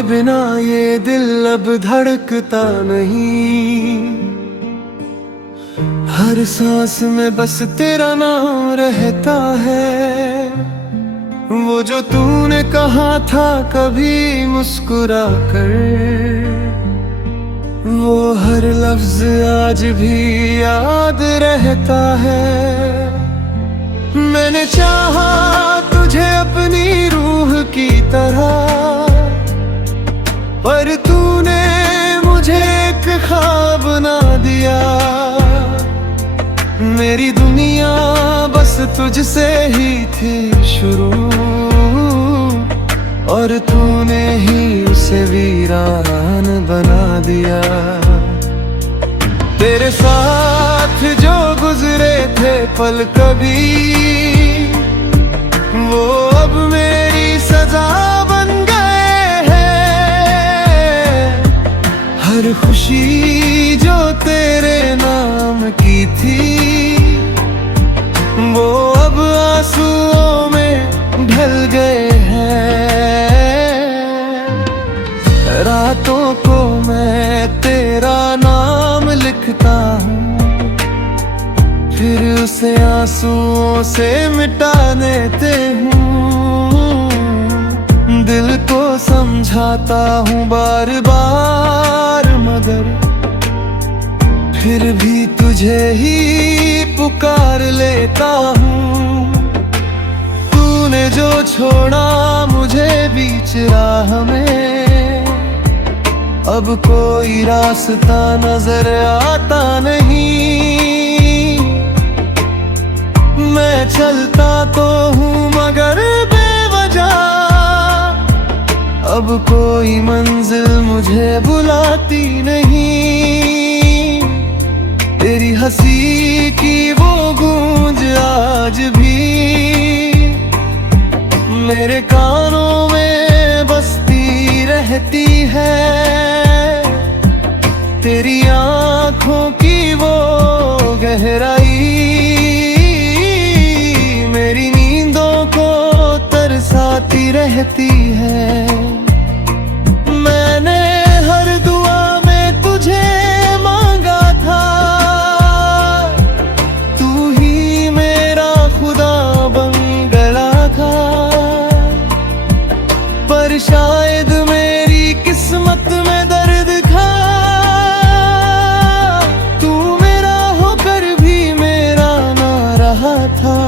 तेरे बिना ये दिल अब धड़कता नहीं। हर सांस में बस तेरा नाम रहता है। वो जो तूने कहा था कभी मुस्कुरा कर, वो हर लफ्ज आज भी याद रहता है। मैंने चाहा तुझे अपनी रूह की तरह, पर तूने मुझे एक ख्वाब बना दिया। मेरी दुनिया बस तुझसे ही थी शुरू, और तूने ही उसे वीरान बना दिया। तेरे साथ जो गुजरे थे पल कभी, वो अब मेरी सजा बन गए हैं। हर खुशी जो तेरे नाम की थी, वो अब आंसुओं में ढल गए हैं। रातों को मैं तेरा नाम लिखता हूँ, फिर उसे आंसुओं से मिटा देते हूँ। दिल को समझाता हूँ बार बार, मगर फिर भी तुझे ही पुकार लेता हूँ। तूने जो छोड़ा मुझे बीच राह में, अब कोई रास्ता नजर आता नहीं। मैं चलता तो हूँ मगर बेवजह, अब कोई मंजिल मुझे बुलाती नहीं। तेरी हंसी की वो गूंज आज भी मेरे कानों में बसती रहती है। तेरी आँखों की वो गहराई मेरी नींदों को तरसाती रहती है। मैंने हर दुआ में तुझे मांगा था, तू ही मेरा खुदा बन गया था। पर शायद मेरी किस्मत में दर्द था, तू मेरा होकर भी मेरा ना रहा था।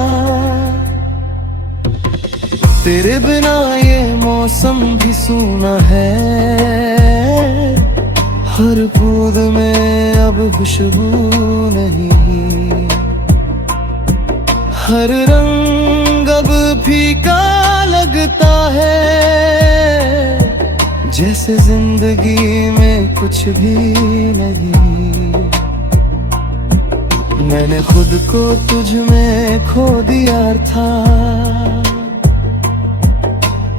तेरे बिना ये मौसम भी सूना है, हर बूंद में अब खुशबू नहीं। हर रंग अब फीका लगता है, जैसे जिंदगी में कुछ भी नहीं। मैंने खुद को तुझ में खो दिया था,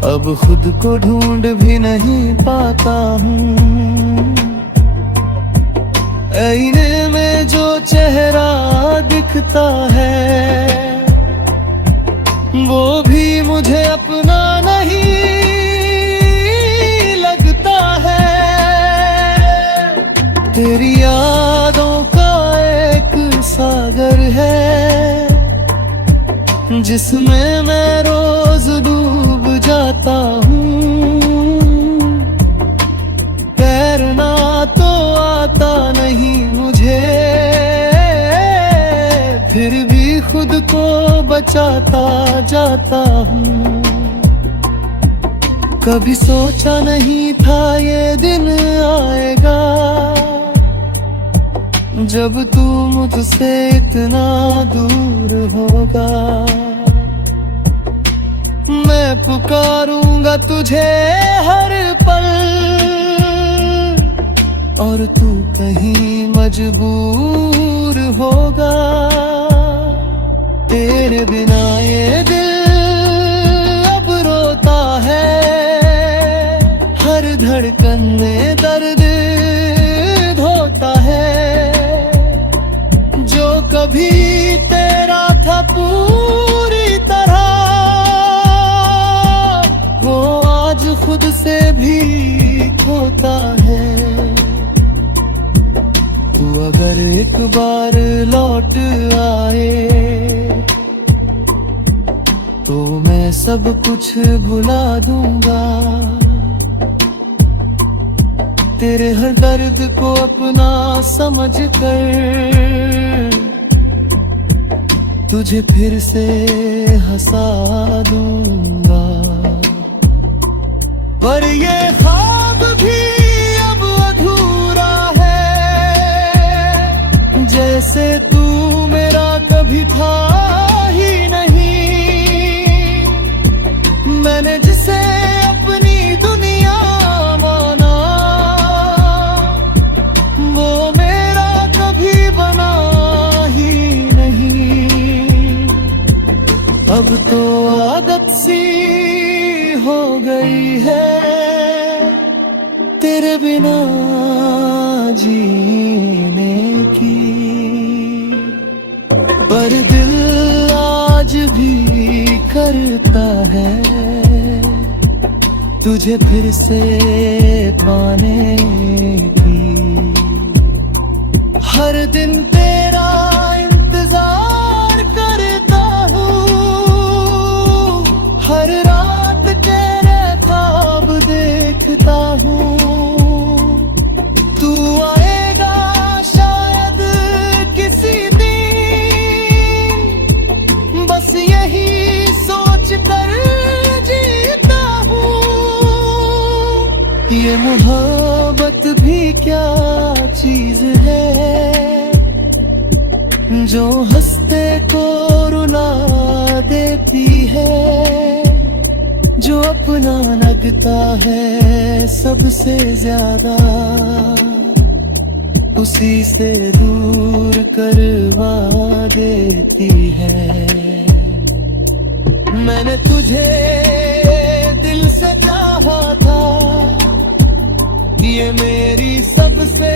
अब खुद को ढूंढ भी नहीं पाता हूँ। आईने में जो चेहरा दिखता है, वो भी मुझे अपना नहीं लगता है। तेरी यादों का एक सागर है, जिसमें मैं रोज डूब जाता हूँ। तैरना तो आता नहीं मुझे, फिर भी खुद को बचाता जाता हूँ। कभी सोचा नहीं था ये दिन आएगा, जब तू मुझसे इतना दूर होगा। मैं पुकारूंगा तुझे हर पल, और तू कहीं मजबूर होगा। तेरे बिना ये दिल अब रोता है, हर धड़कन में दर्द धोता है। जो कभी तेरा था पूरी तरह, वो आज खुद से भी अगर एक बार लौट आए तो मैं सब कुछ भुला दूंगा। तेरे हर दर्द को अपना समझ कर तुझे फिर से हंसा दूंगा। पर ये ख्वाब भी अब अधूरा है, जैसे तू मेरा कभी था ही नहीं। मैंने जिसे अपनी दुनिया माना वो मेरा कभी बना ही नहीं। अब तो आदत सी हो गई है तेरे बिना जीने की। पर दिल आज भी करता है तुझे फिर से पाने की। हर दिन तेरा इंतजार करता हूँ, हर रात तेरे ख्वाब देखता हूँ। तू आएगा शायद किसी दिन, बस यही सोच कर जीता हूँ। ये मोहब्बत भी क्या चीज है जो हंसते को रुला देती है, जो अपना लगता है सबसे ज्यादा उसी से दूर करवा देती है। मैंने तुझे दिल से चाहा था, ये मेरी सबसे